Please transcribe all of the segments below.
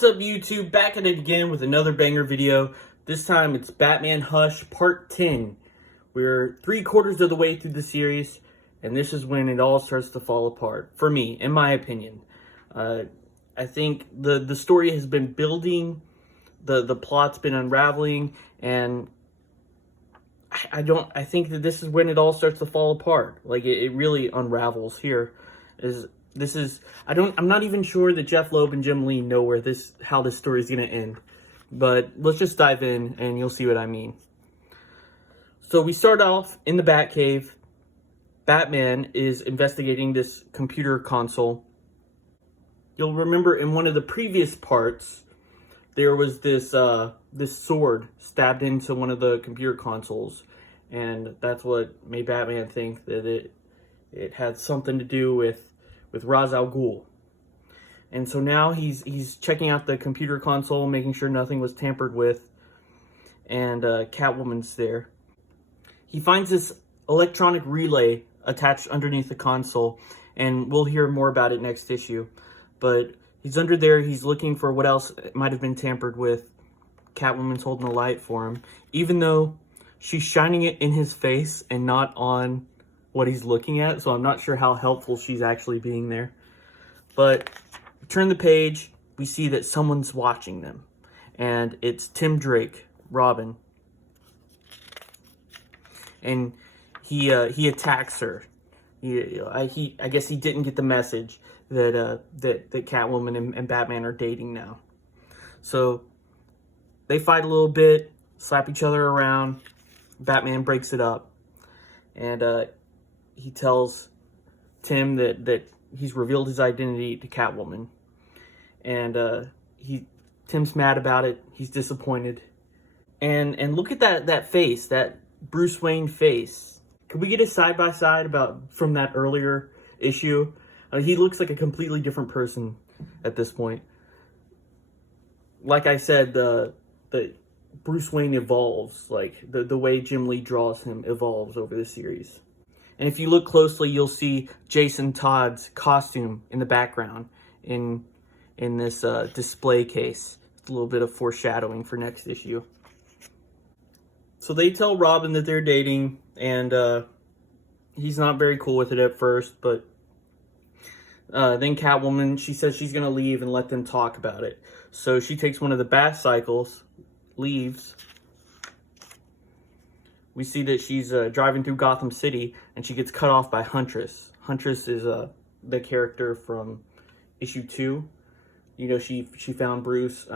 What's up, YouTube? Back at it again with another banger video. This time it's Batman Hush Part 10. We're 3/4 of the way through the series, and this is when it all starts to fall apart. For me, in my opinion. I think the story has been building, the plot's been unraveling, and I think that this is when it all starts to fall apart. Like, it really unravels here. I'm not even sure that Jeff Loeb and Jim Lee know how this story is going to end. But let's just dive in and you'll see what I mean. So we start off in the Batcave. Batman is investigating this computer console. You'll remember in one of the previous parts, there was this sword stabbed into one of the computer consoles. And that's what made Batman think that it had something to do with Ra's al Ghul. And so now he's checking out the computer console, making sure nothing was tampered with, and Catwoman's there. He finds this electronic relay attached underneath the console, and we'll hear more about it next issue. But he's under there, he's looking for what else might have been tampered with. Catwoman's holding a light for him, even though she's shining it in his face and not on what he's looking at, so I'm not sure how helpful she's actually being there. But turn the page, we see that someone's watching them, and it's Tim Drake, Robin, and he attacks her. I guess he didn't get the message that Catwoman and Batman are dating now. So they fight a little bit, slap each other around. Batman breaks it up, and he tells Tim that he's revealed his identity to Catwoman. And Tim's mad about it. He's disappointed. And look at that face, that Bruce Wayne face. Could we get a side-by-side from that earlier issue? He looks like a completely different person at this point. Like I said, the Bruce Wayne evolves. Like, the way Jim Lee draws him evolves over the series. And if you look closely, you'll see Jason Todd's costume in the background in this display case. It's a little bit of foreshadowing for next issue. So they tell Robin that they're dating, and he's not very cool with it at first, but then Catwoman, she says she's going to leave and let them talk about it. So she takes one of the bat cycles, leaves. We see that she's driving through Gotham City, and she gets cut off by Huntress. Huntress is the character from issue 2. You know, she found Bruce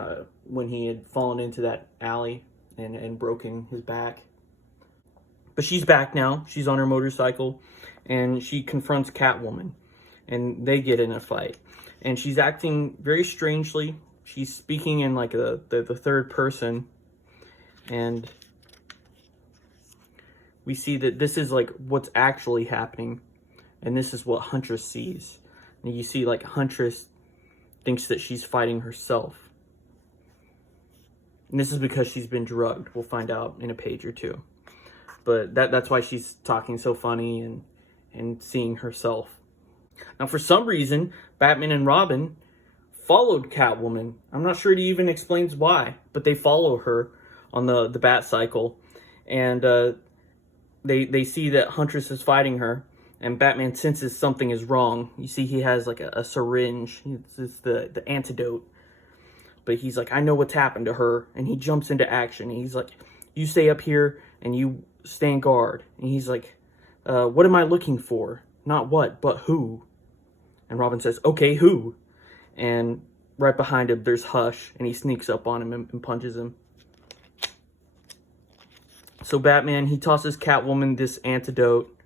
when he had fallen into that alley and broken his back. But she's back now. She's on her motorcycle, and she confronts Catwoman, and they get in a fight. And she's acting very strangely. She's speaking in like the third person, and we see that this is like what's actually happening, and this is what Huntress sees. And you see like Huntress thinks that she's fighting herself. And this is because she's been drugged. We'll find out in a page or two. But that's why she's talking so funny and seeing herself. Now, for some reason, Batman and Robin followed Catwoman. I'm not sure it even explains why, but they follow her on the bat cycle. And they see that Huntress is fighting her, and Batman senses something is wrong. You see he has like a syringe. It's the antidote. But he's like, I know what's happened to her. And he jumps into action. He's like, you stay up here and you stand guard. And he's like, what am I looking for? Not what, but who? And Robin says, okay, who? And right behind him, there's Hush. And he sneaks up on him and punches him. So Batman, he tosses Catwoman this antidote,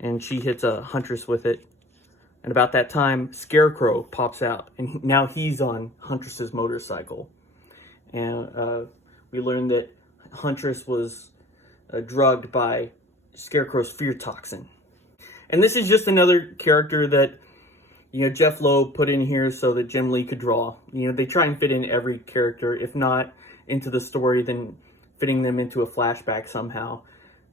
and she hits a Huntress with it. And about that time, Scarecrow pops out, and now he's on Huntress's motorcycle. And we learn that Huntress was drugged by Scarecrow's fear toxin. And this is just another character that, you know, Jeff Loeb put in here so that Jim Lee could draw. You know, they try and fit in every character, if not into the story, then fitting them into a flashback somehow.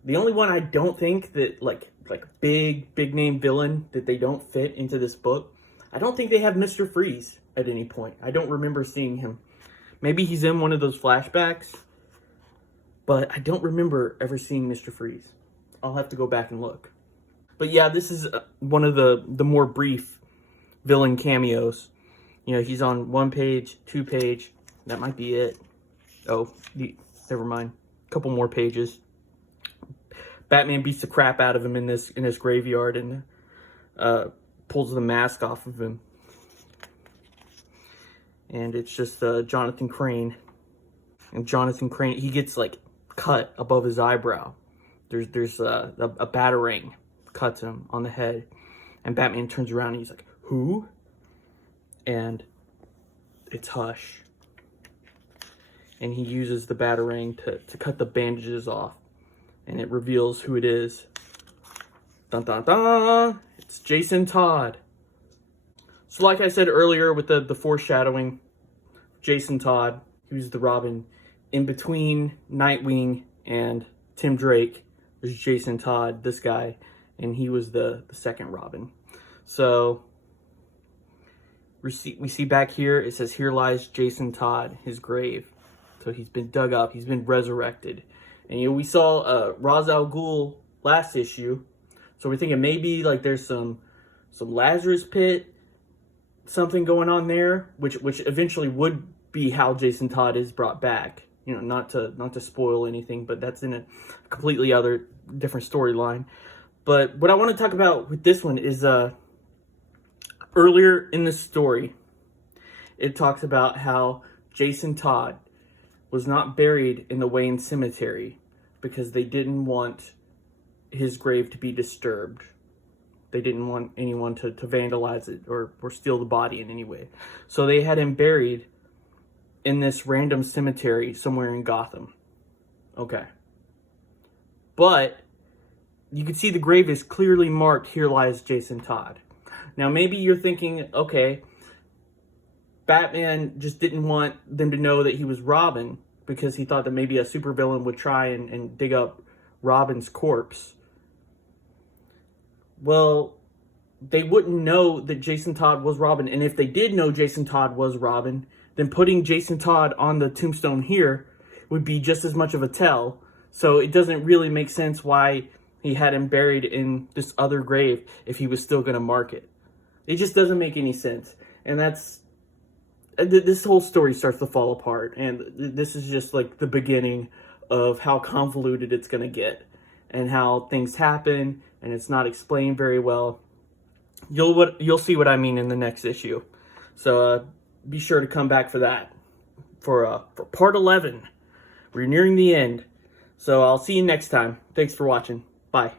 The only one I don't think that like big name villain that they don't fit into this book, I don't think they have Mr. Freeze at any point. I don't remember seeing him. Maybe he's in one of those flashbacks, but I don't remember ever seeing Mr. Freeze. I'll have to go back and look. But yeah, this is one of the more brief villain cameos. You know, he's on 1 page, 2 page. That might be it. Oh, never mind. A couple more pages. Batman beats the crap out of him in this graveyard and pulls the mask off of him. And it's just Jonathan Crane. And Jonathan Crane, he gets like cut above his eyebrow. There's a batarang cuts him on the head. And Batman turns around and he's like, "Who?" And it's Hush. And he uses the batarang to cut the bandages off. And it reveals who it is. Dun dun dun! It's Jason Todd. So like I said earlier with the foreshadowing, Jason Todd, he was the Robin. In between Nightwing and Tim Drake, there's Jason Todd, this guy, and he was the second Robin. So we see back here, it says, "Here lies Jason Todd, his grave." So he's been dug up, he's been resurrected. And you know, we saw Ra's al Ghul last issue, so we're thinking maybe like there's some Lazarus Pit, something going on there, which eventually would be how Jason Todd is brought back. You know, not to spoil anything, but that's in a completely different storyline. But what I want to talk about with this one is earlier in the story, it talks about how Jason Todd was not buried in the Wayne Cemetery because they didn't want his grave to be disturbed. They didn't want anyone to vandalize it or steal the body in any way. So they had him buried in this random cemetery somewhere in Gotham. Okay. But you can see the grave is clearly marked, "Here lies Jason Todd." Now maybe you're thinking, okay, Batman just didn't want them to know that he was Robin because he thought that maybe a supervillain would try and dig up Robin's corpse. Well, they wouldn't know that Jason Todd was Robin. And if they did know Jason Todd was Robin, then putting Jason Todd on the tombstone here would be just as much of a tell. So it doesn't really make sense why he had him buried in this other grave if he was still going to mark it. It just doesn't make any sense. And this whole story starts to fall apart. And this is just like the beginning of how convoluted it's going to get. And how things happen. And it's not explained very well. You'll see what I mean in the next issue. So be sure to come back for that. For part 11. We're nearing the end. So I'll see you next time. Thanks for watching. Bye.